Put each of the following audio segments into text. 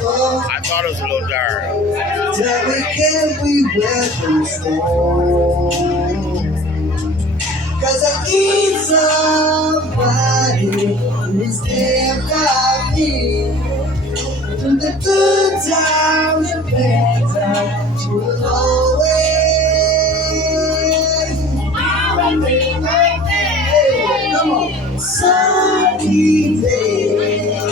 I thought it was a little dark. Tell me, can we weather the storm? Cause I need somebody who's there by me. Through the good times and bad times, you will always be right there. Come on. Sunny days,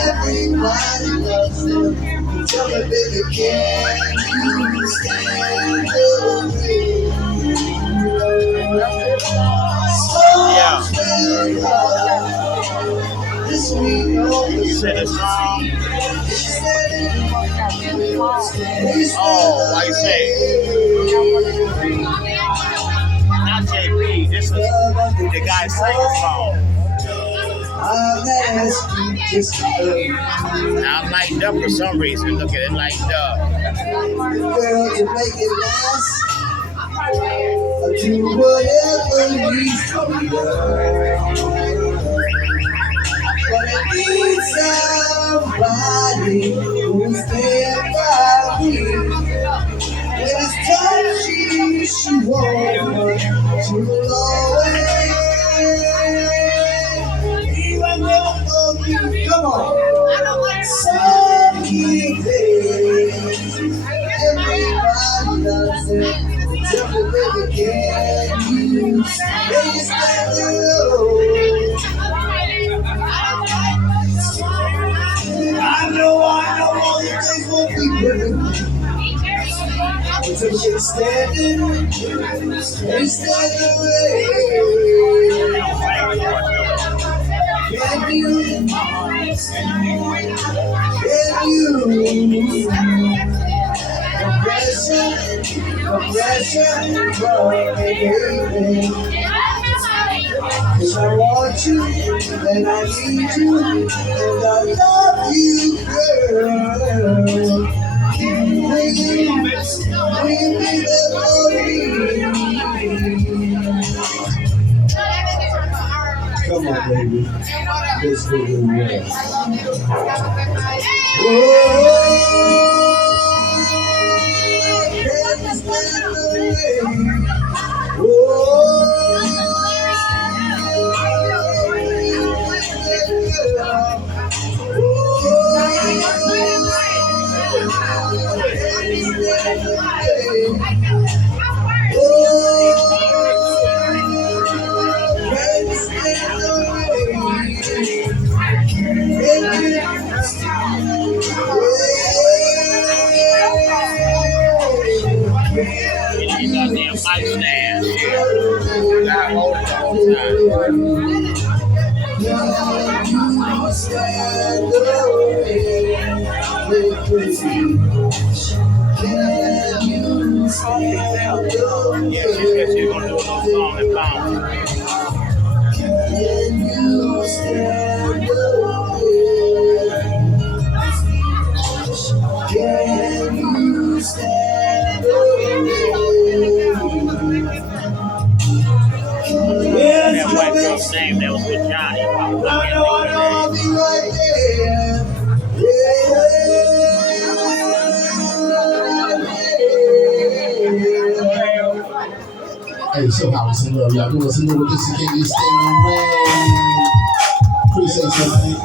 everybody loves them. Tell me, baby, can you stand the rain? Yeah. This week, You said it's wrong. Oh, why you say? Not JP. This is the guy singing the song. Now I'm lightened up for some reason. Look at it lightened up. Girl, to make it last, I'll do whatever needs to be done. But I need somebody who's there by me. When it's time she won't, she will always be right there for you. Come on. Sunny days, everybody loves it. Tell me, baby, can you stand alone? I know all the things won't be perfect. Until you standing, and stand away. Can you compression, baby. Cause I want you, and I need you, and I love you, girl. Bring me that body. Come on, baby. Let's go to the rest. Oh, can't stand the rain. Oh, You got damn light stand. You gotta hold it the whole time. Yeah, she said she was gonna do a little song and bounce. Can you stand away? Can you stand away? That white girl's name, that was with Johnny. I know, I'll be right there. Hey, so Howie, some love. Y'all doing some little this again. You stand on rain. Appreciate something.